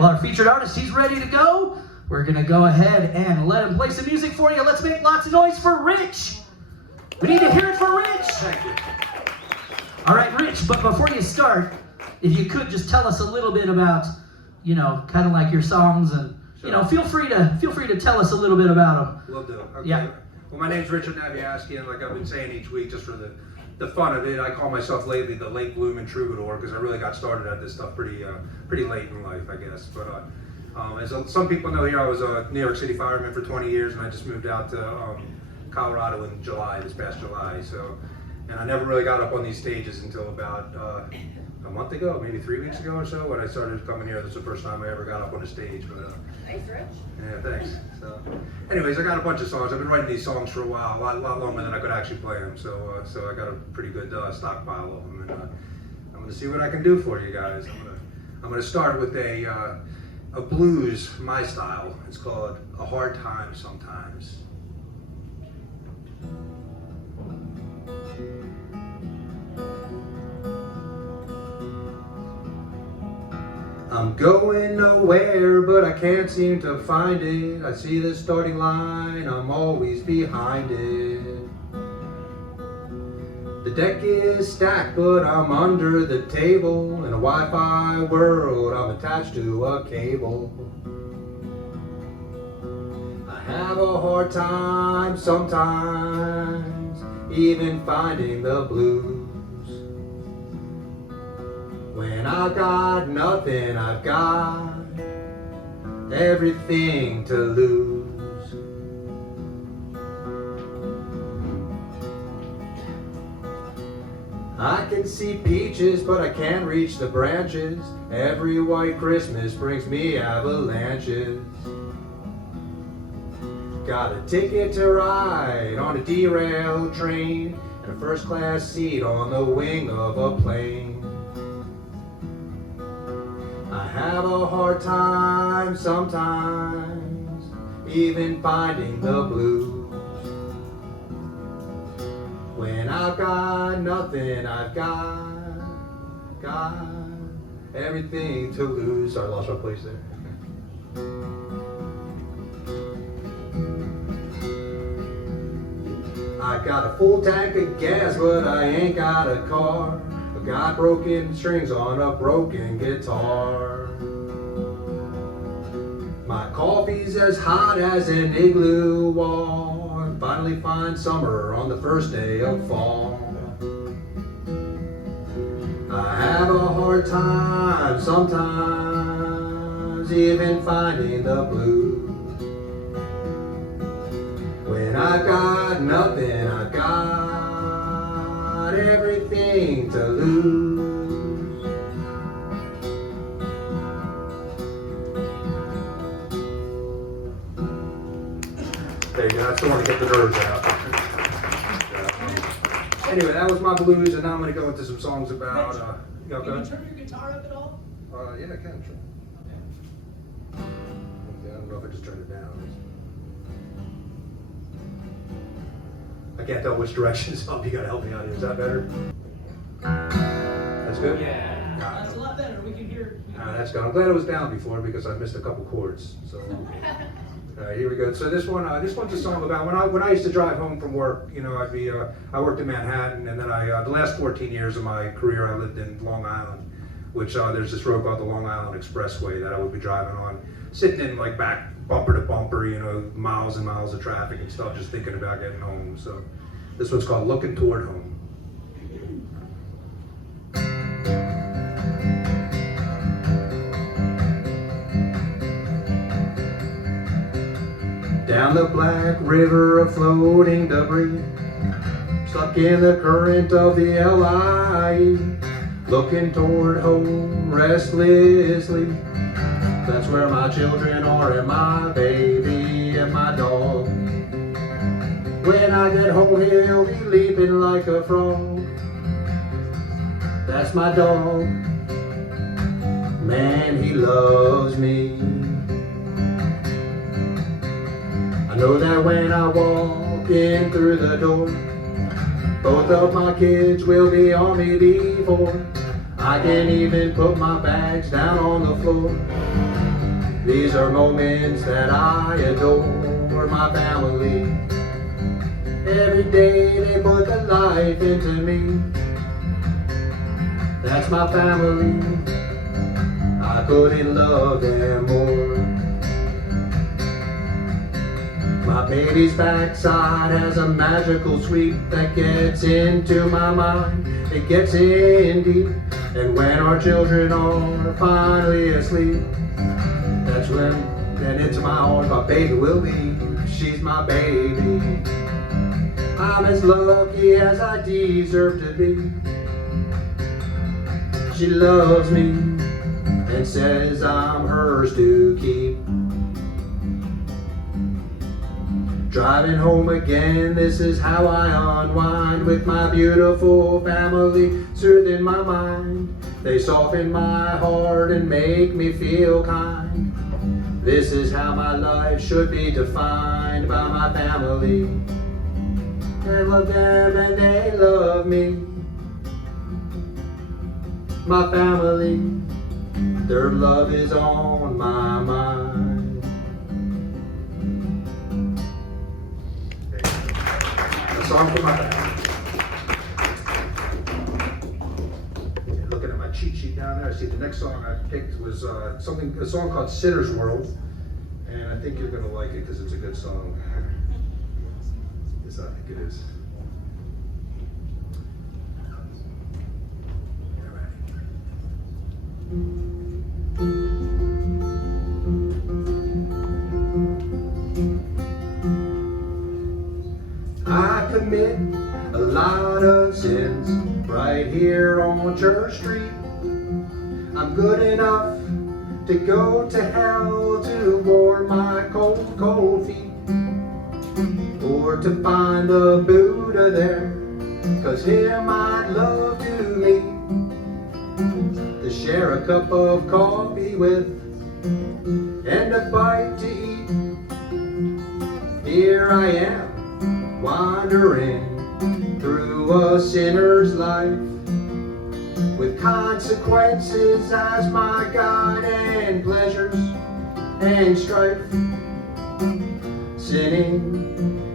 well, our featured artist, he's ready to go. We're gonna go ahead and let him play some music for you. Let's make lots of noise for Rich. We need to hear it for Rich. Thank you. All right, Rich, but before you start, if you could just tell us a little bit about, you know, kind of like your songs and, you know, feel free to tell us a little bit about them. Will do. Okay. Yeah. Well, my name's Richard Naviasky, and like I've been saying each week, just for the fun of it, I call myself lately the Late-Bloomin Troubadour because I really got started at this stuff pretty late in life, I guess. But as some people know here, I was a New York City fireman for 20 years, and I just moved out to Colorado in this past July. So, and I never really got up on these stages until about a month ago, maybe 3 weeks ago or so, when I started coming here. That's the first time I ever got up on a stage. But Thanks, Rich. yeah, thanks. So, anyways, I got a bunch of songs. I've been writing these songs for a while, a lot longer than I could actually play them. So, I got a pretty good stockpile of them, and I'm gonna see what I can do for you guys. I'm gonna start with a blues, my style. It's called "A Hard Time Sometimes." I'm going nowhere, but I can't seem to find it. I see the starting line, I'm always behind it. The deck is stacked, but I'm under the table. In a Wi-Fi world, I'm attached to a cable. I have a hard time sometimes, even finding the blues. When I've got nothing, I've got everything to lose. I can see peaches, but I can't reach the branches. Every white Christmas brings me avalanches. Got a ticket to ride on a derailed train, and a first-class seat on the wing of a plane. I have a hard time sometimes, even finding the blues. When I've got nothing, I've got everything to lose. Sorry, I lost my place there. I got a full tank of gas, but I ain't got a car. I got broken strings on a broken guitar. My coffee's as hot as an igloo wall. And finally find summer on the first day of fall. I have a hard time sometimes, even finding the blues. When I've got nothing, I've got everything to lose. There you go, I still want to get the nerves out. Anyway, that was my blues, and now I'm going to go into some songs about... Can you turn your guitar up at all? Yeah, I can, sure. Yeah, I don't know if I just turned it down. I can't tell which direction it's up. You gotta help me out here. Is that better? That's good? Yeah. That's a lot better. We can hear. That's good. I'm glad it was down before because I missed a couple chords. So, all right, here we go. So this one's a song about when I used to drive home from work. You know, I worked in Manhattan, and then the last 14 years of my career I lived in Long Island, which there's this road called the Long Island Expressway that I would be driving on, sitting in like back bumper to bumper, you know, miles and miles of traffic and stuff, just thinking about getting home. So this one's called Looking Toward Home. Down the Black River of floating debris, stuck in the current of the LIE, looking toward home restlessly. That's where my children are, and my baby and my dog. When I get home, he'll be leaping like a frog. That's my dog. Man, he loves me. I know that when I walk in through the door, both of my kids will be on me before I can even put my bags down on the floor. These are moments that I adore my family. Every day they put the life into me. That's my family. I couldn't love them more. My baby's backside has a magical sweep that gets into my mind. It gets in deep. And when our children are finally asleep, that's when, then into my arms my baby will be. She's my baby. I'm as lucky as I deserve to be. She loves me and says I'm hers to keep. Driving home again, this is how I unwind with my beautiful family, soothing my mind. They soften my heart and make me feel kind. This is how my life should be defined, by my family. I love them and they love me. My family, their love is on my mind. Song for my family. Looking at my cheat sheet down there, I see the next song I picked was a song called Sinner's World, and I think you're gonna like it because it's a good song. Yes, I think it is. I commit a lot of sins right here on Church Street. I'm good enough to go to hell to warm my cold, cold feet, or to find the Buddha there, 'cause him I'd love to meet, to share a cup of coffee with and a bite to eat. Here I am, wandering through a sinner's life, with consequences as my guide and pleasures and strife, sinning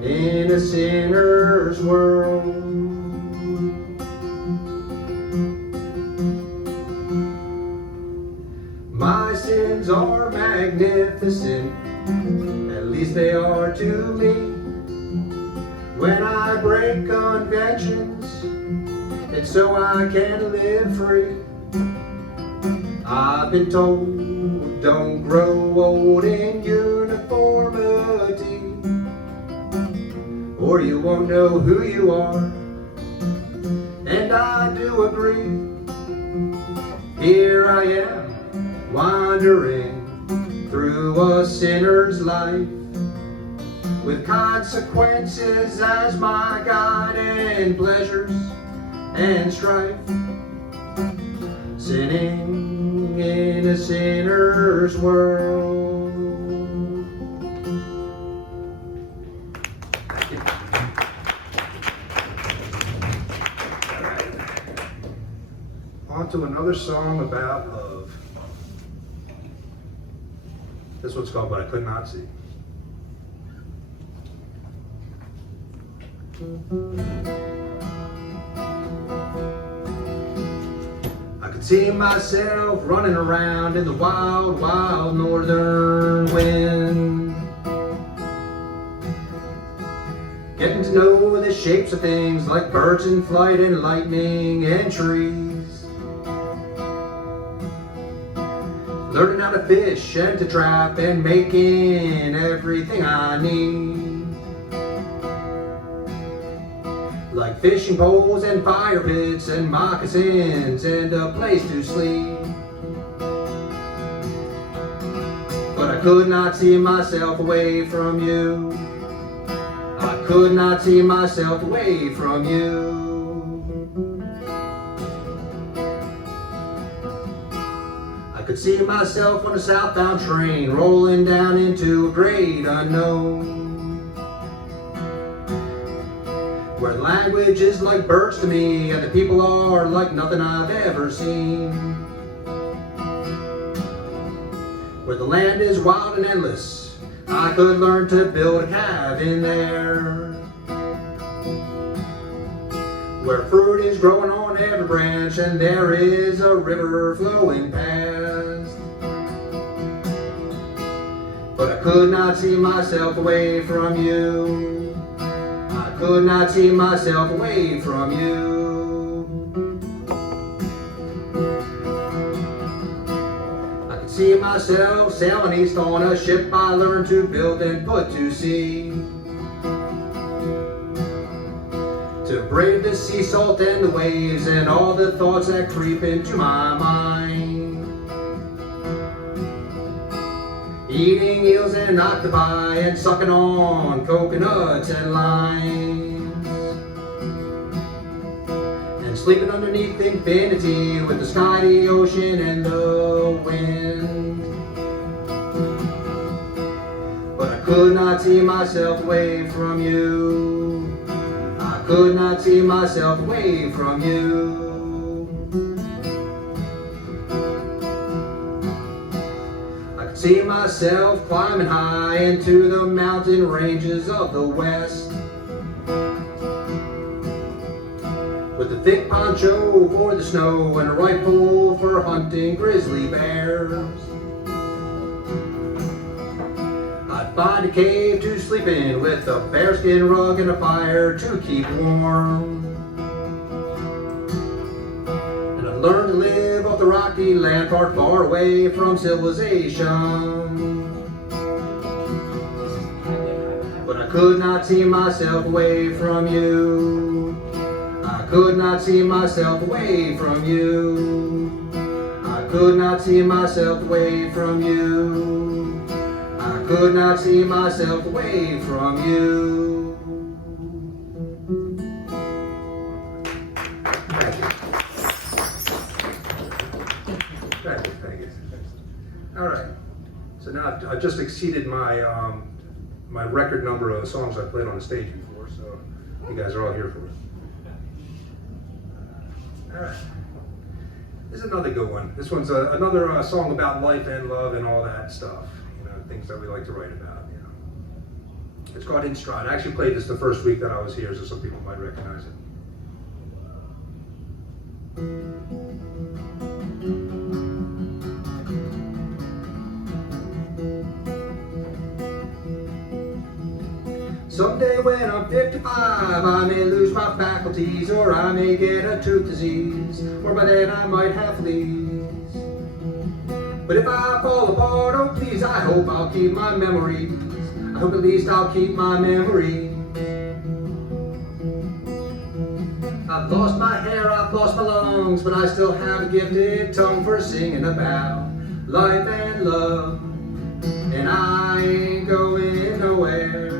in a sinner's world. My sins are magnificent, at least they are to me. When I break conventions, it's so I can live free. I've been told, don't grow old in uniformity, or you won't know who you are. And I do agree. Here I am, wandering through a sinner's life, with consequences as my guide and pleasures and strife, sinning in a sinner's world. On to another song about love. This one's called What I Could Not See. I could see myself running around in the wild, wild northern wind, getting to know the shapes of things like birds in flight and lightning and trees, learning how to fish and to trap and making everything I need, like fishing poles and fire pits and moccasins and a place to sleep. But I could not see myself away from you. I could not see myself away from you. I could see myself on a southbound train rolling down into a great unknown, where the language is like birds to me and the people are like nothing I've ever seen. where the land is wild and endless. I could learn to build a cabin there, where fruit is growing on every branch and there is a river flowing past. But I could not see myself away from you. I could not see myself away from you. I could see myself sailing east on a ship I learned to build and put to sea, to brave the sea salt and the waves and all the thoughts that creep into my mind. Eating eels and octopi and sucking on coconuts and limes, and sleeping underneath infinity with the sky, the ocean, and the wind. But I could not see myself away from you. I could not see myself away from you. I could see myself climbing high into the mountain ranges of the west, with a thick poncho for the snow and a rifle for hunting grizzly bears. I'd find a cave to sleep in with a bearskin rug and a fire to keep warm, and I'd learn to live off the rocky land far, far away from civilization. But I could not see myself away from you. I could not see myself away from you. I could not see myself away from you. I could not see myself away from you. Thank you. All right. So now I've just exceeded my my record number of songs I played on the stage before, so you guys are all here for it. All right. This is another good one. This one's another song about life and love and all that stuff. You know, things that we like to write about. You know, it's called In Stride. I actually played this the first week that I was here, so some people might recognize it. Someday when I'm 55, I may lose my faculties, or I may get a tooth disease, or by then I might have fleas. But if I fall apart, oh please, I hope I'll keep my memories. I hope at least I'll keep my memories. I've lost my hair, I've lost my lungs, but I still have a gifted tongue for singing about life and love. And I ain't going nowhere.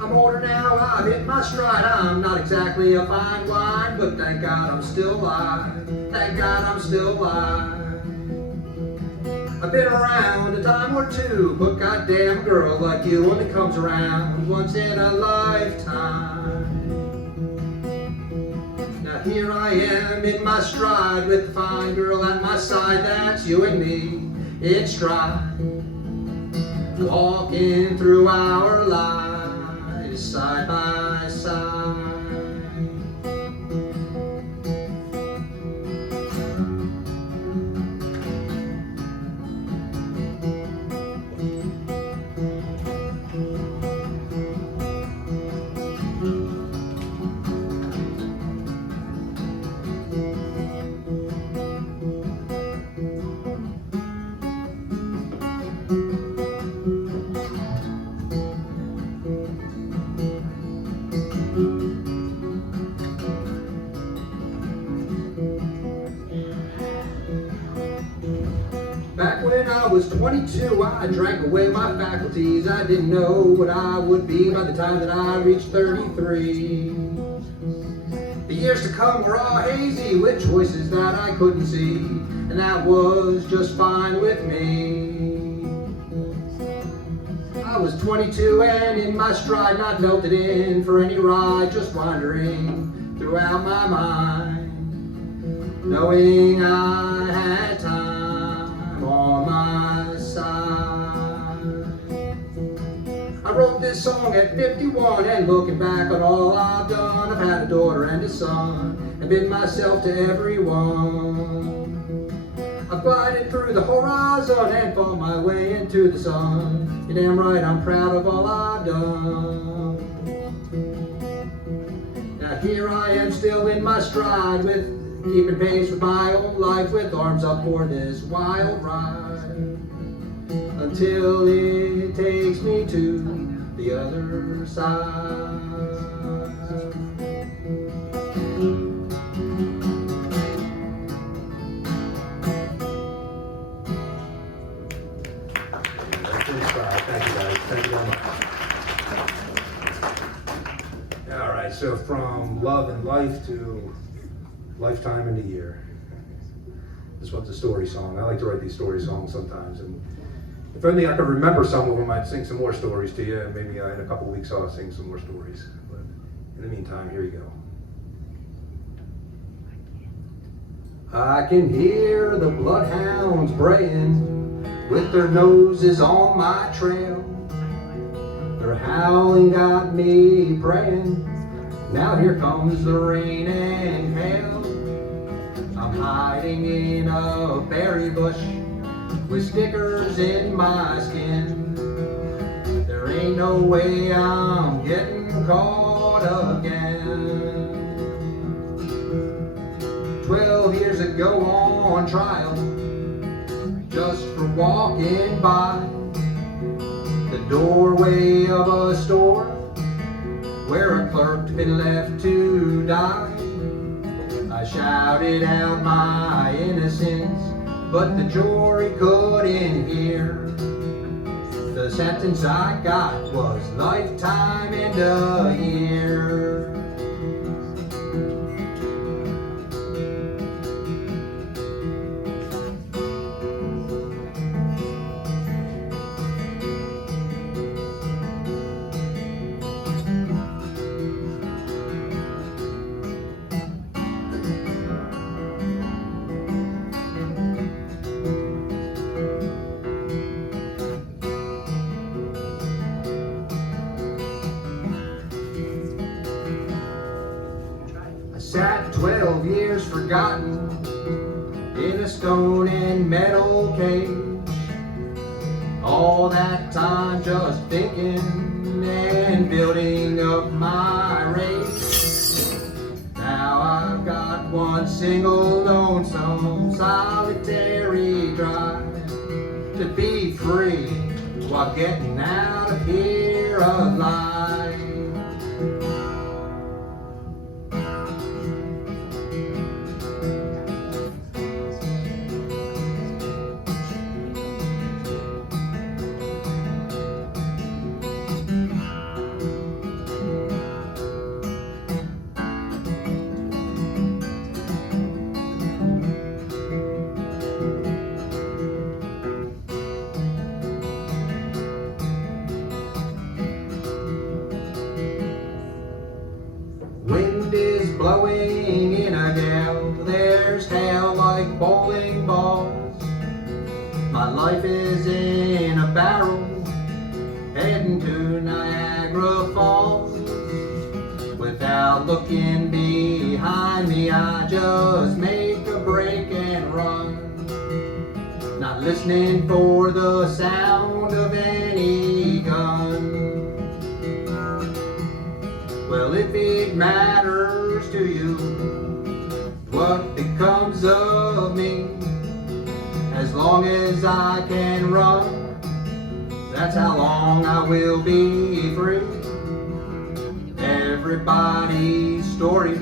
I'm older now, I've hit my stride. I'm not exactly a fine wine, but thank God I'm still alive. Thank God I'm still alive. I've been around a time or two, but goddamn, a girl like you only comes around once in a lifetime. Now here I am in my stride with the fine girl at my side. That's you and me in stride, walking through our lives side by side. Back when I was 22, I drank away my faculties. I didn't know what I would be by the time that I reached 33. The years to come were all hazy with choices that I couldn't see, and that was just fine with me. I was 22 and in my stride, not melted in for any ride, just wandering throughout my mind. knowing I had time on my side. I wrote this song at 51, and looking back on all I've done, I've had a daughter and a son, and been myself to everyone. I've glided through the horizon and fought my way into the sun. You're damn right I'm proud of all I've done. Now here I am still in my stride, with keeping pace with my own life, with arms up for this wild ride, until it takes me to the other side. Thank you guys. Thank you very much. All right, so from love and life to lifetime and a year. This one's a story song. I like to write these story songs sometimes, and if only I could remember some of them, I'd sing some more stories to you, and maybe in a couple of weeks I'll sing some more stories. But in the meantime, here you go. I can hear the bloodhounds braying, with their noses on my trail. Their howling got me praying. Now here comes the rain and hail. I'm hiding in a berry bush with stickers in my skin. There ain't no way I'm getting caught again. 12 years ago on trial, just for walking by the doorway of a store where a clerk'd been left to die. I shouted out my innocence, but the jury couldn't hear. The sentence I got was lifetime and a year. Sat 12 years forgotten in a stone and metal cage. All that time just thinking and building up my rage. Now I've got one single lonesome solitary drive to be free while getting out of here alive. Wind is blowing in a gale, there's hail like bowling balls. My life is in a barrel, heading to Niagara Falls. Without looking behind me, I just make a break and run, not listening for the sound of any gun. Well, if it matters to you what becomes of me, as long as I can run, that's how long I will be free. Everybody's story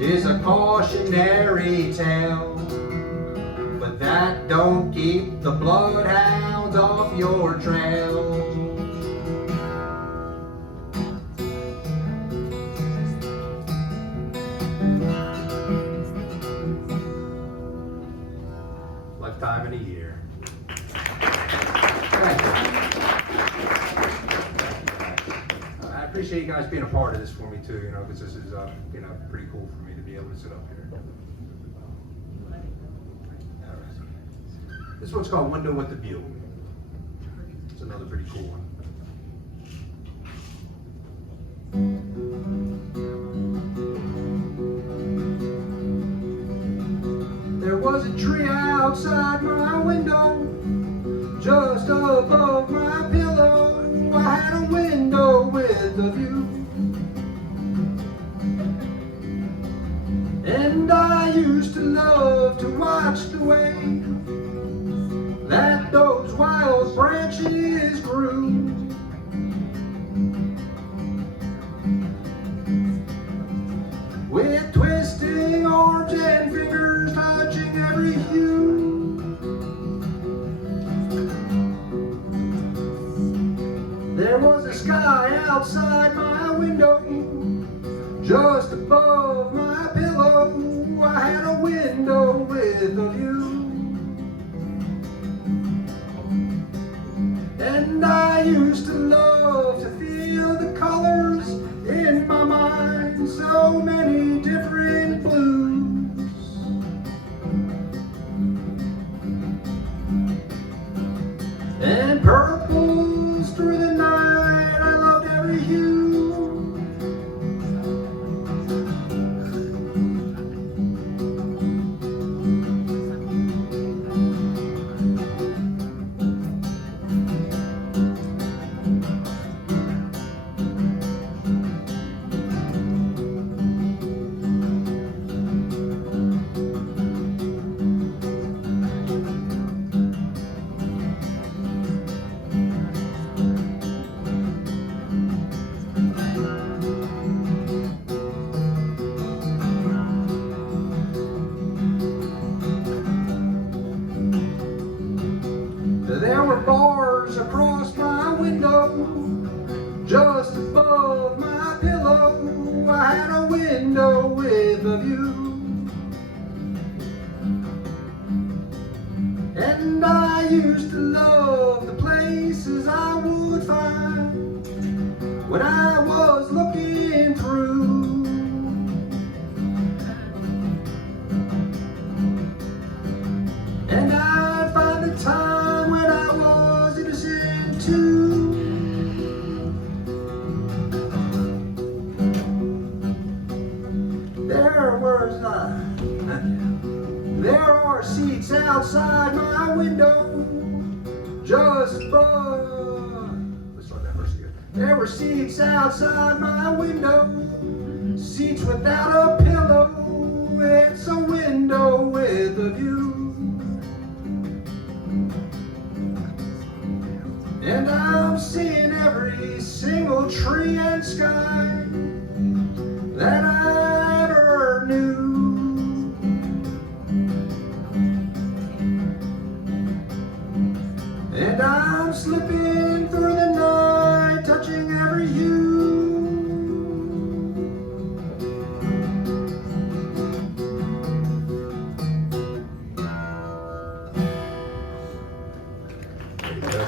is a cautionary tale, but that don't keep the bloodhounds off your trail. Lifetime and a year. I appreciate you guys being a part of this for me too, because this is, pretty cool for me to be able to sit up here. This one's called Window with the View. It's another pretty cool one. There was a tree outside my window, just above my pillow. I had a window with a view, and I used to love to watch the way that those wild branches grew. With twisting arms and fingers touching every hue. There was a sky outside my window, just above my pillow. I had a window with a view, and I used to love to feel the colors in my mind, so many different blues. And purples through the night, I loved every hue. There were bars across my window, just above my pillow. I had a window with a view, and I used to love the places I would find when I was looking through. And I'd find the time when I was innocent too. There are seats outside my window, just above. Let's start that verse again. There were seats outside my window, seats without a pillow. It's a window with a view. And I'm seeing every single tree and sky that I ever knew. And I'm slipping through the night, touching every hue.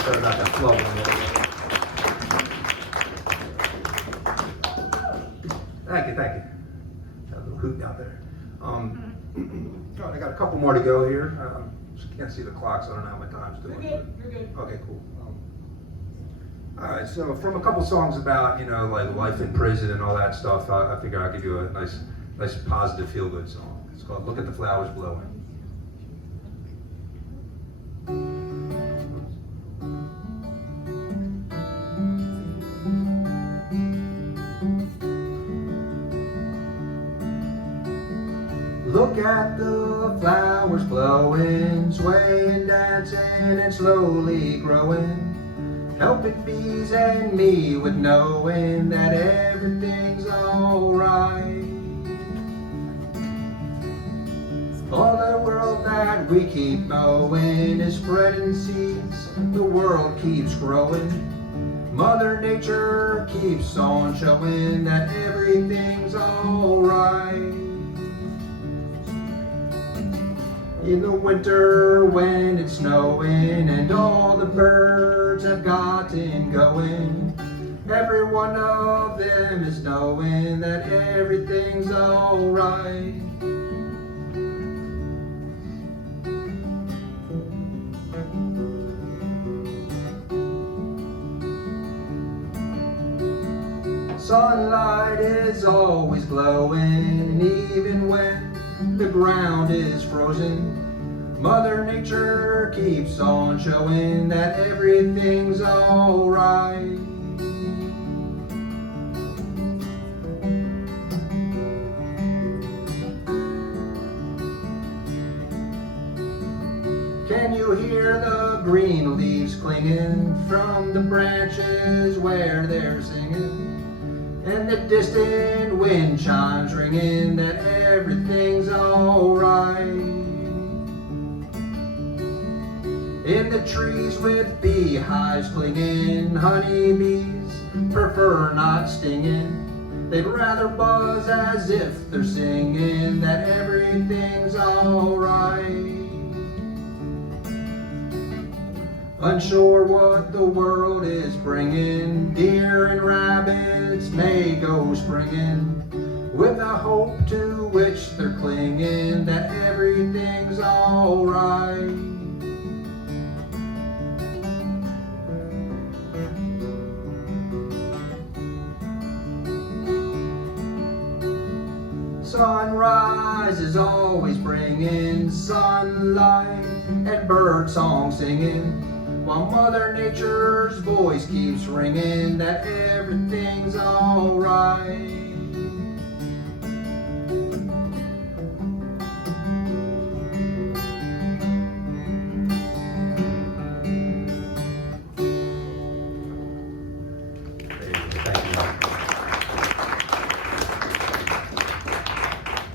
Sorry about that flow. Thank you. Got a little hoot out there. I got a couple more to go here. Can't see the clock, so I don't know how my time's doing. You're good. Okay, cool. All right, so from a couple songs about, like life in prison and all that stuff, I figure I'll give you a nice positive feel-good song. It's called Look at the Flowers Blowing. Look at the flowers blowing, swaying, dancing, and slowly growing, helping bees and me with knowing that everything's alright. All the world that we keep knowing is spreading seeds, the world keeps growing. Mother Nature keeps on showing that everything's alright. In the winter when it's snowing and all the birds have gotten going, every one of them is knowing that everything's alright. Sunlight is always glowing, even when the ground is frozen. Mother Nature keeps on showing that everything's alright. Can you hear the green leaves clinging from the branches where they're singing? And the distant wind chimes ringing that everything's alright. In the trees with beehives clinging, honeybees prefer not stinging. They'd rather buzz as if they're singing that everything's alright. Unsure what the world is bringing, deer and rabbits may go springing, with a hope to which they're clinging that everything's alright. Sunrise is always bringing sunlight and bird song singing, while Mother Nature's voice keeps ringing that everything's alright.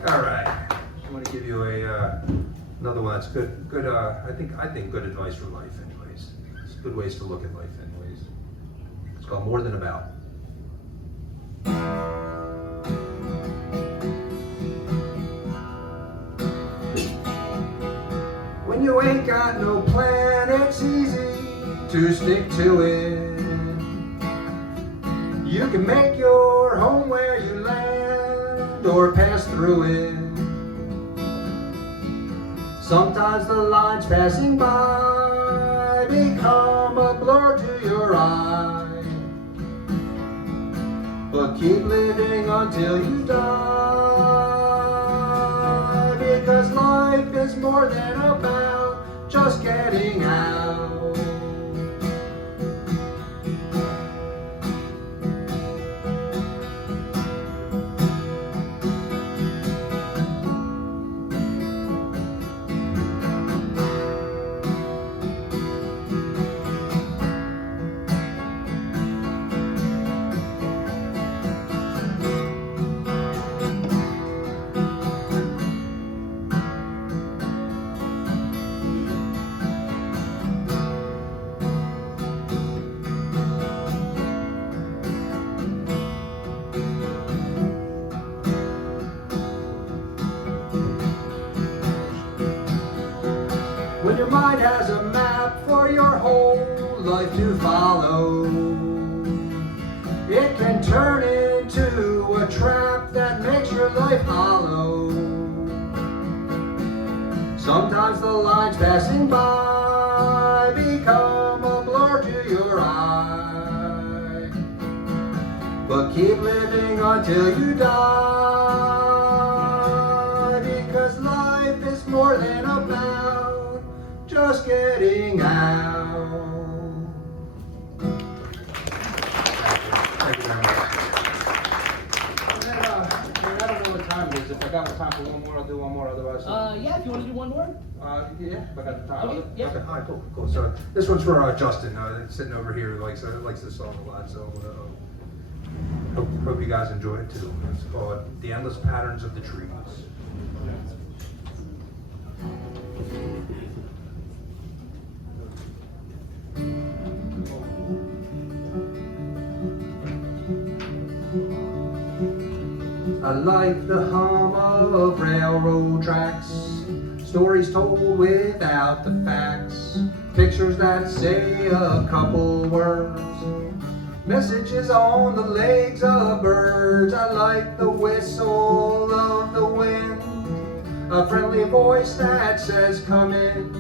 All right, I'm going to give you another one that's good. I think good advice for life, anyways. It's good ways to look at life, anyways. It's called More Than About. When you ain't got no plan, it's easy to stick to it. You can make your home where you land or pass through it. Sometimes the lines passing by become a blur to your eye, but keep living until you die, because life is more than about just getting out. When your mind has a map for your whole life to follow, it can turn into a trap that makes your life hollow. Sometimes the lines passing by become a blur to your eye, but keep living until you die, because life is more than about just getting out. Thank you very much. I don't know what time it is. If I got time for one more, I'll do one more. Otherwise, Yeah, if you want to do one more. yeah, if I got the time. Okay, yeah. Okay, all right, cool. So this one's for Justin, sitting over here, likes this song a lot. So hope you guys enjoy it too. It's called "The Endless Patterns of the Trees." I like the hum of railroad tracks, stories told without the facts, pictures that say a couple words, messages on the legs of birds. I like the whistle of the wind, a friendly voice that says come in,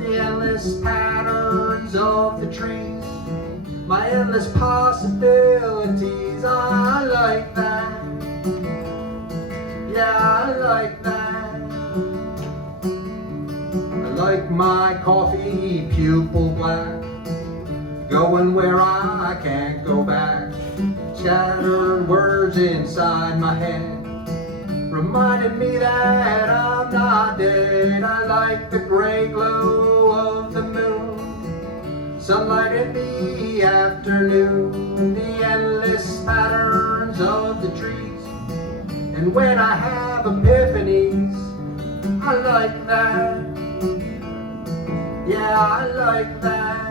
the endless patterns of the trees, my endless possibilities. I like that. Yeah, I like that. I like my coffee pupil black, going where I can't go back. Scattered words inside my head, reminding me that I'm not dead. I like the gray glow of the moon, sunlight in the afternoon, the endless patterns of the trees. And when I have epiphanies, I like that. Yeah, I like that.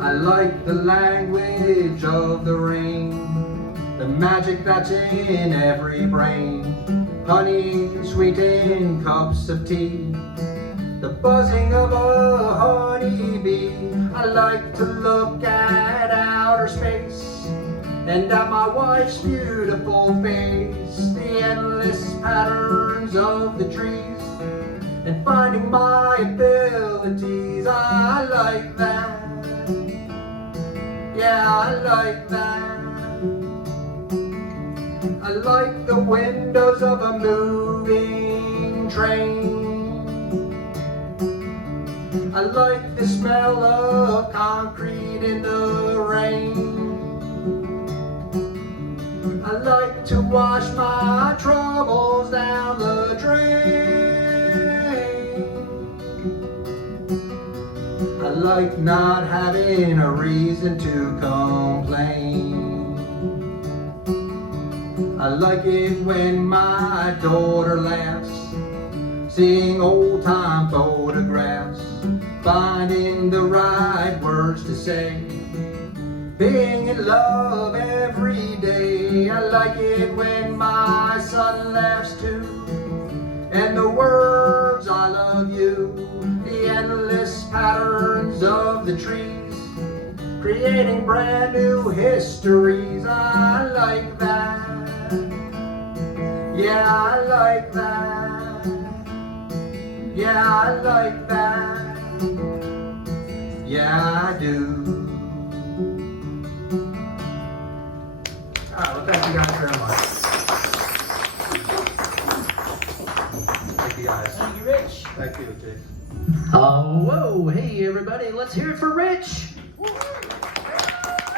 I like the language of the rain, the magic that's in every brain, honey sweet in cups of tea, the buzzing of a honeybee. I like to look at outer space and at my wife's beautiful face, the endless patterns of the trees, and finding my abilities. I like that. Yeah, I like that. I like the windows of a moving train. I like the smell of concrete in the rain. I like to wash my troubles down the drain. I like not having a reason to complain. I like it when my daughter laughs, seeing old time photographs, finding the right words to say, being in love every day. I like it when my son laughs too, and the words I love you, the endless patterns of the trees, creating brand new histories. I like that. Yeah, I like that. Yeah, I like that. Yeah, I do. Well, thank you guys very much. Thank you guys. Thank you, Rich. Thank you, Jake. Oh, whoa, hey everybody, let's hear it for Rich.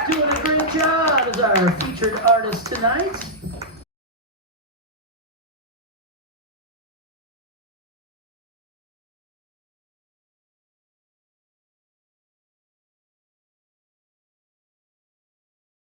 Doing a great job as our featured artist tonight.